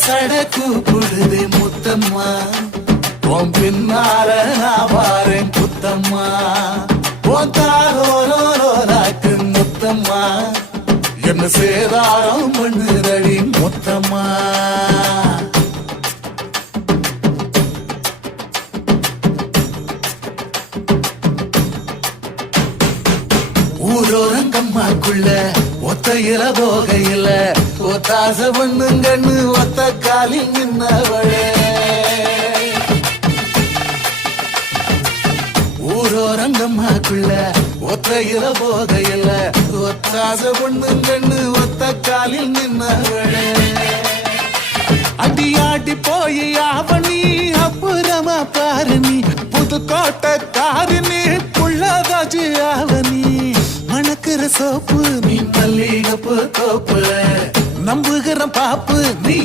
சடக்கு புடுது முத்தம்மா உன் பின்னால நான் வாரேன் புத்தம்மா உன் தாரோராக்கு முத்தம்மா என்ன சேதாரம் பண்ணுதடி முத்தம்மா ஊரோரங்கம்மாக்குள்ள ஒத்தையில போகையில ஒத்தாச பண்ணுங்கன்னு ஒத்த காலில் நின்னவளே ஊரோரங்கம்மாக்குள்ள ஒத்தையில போகையில ஒத்தாச பண்ணுங்கன்னு ஒத்த காலில் நின்னவளே அடியாடி போய் ஆவணி அப்புறமா பாரு நீ புதுக்கோட்டை காரினி புள்ளதாச்சு ஆவணி மணக்கிற சோப்பு நீ மல்லிகப்பு தோப்பு நம்புகிற பாப்பு நீ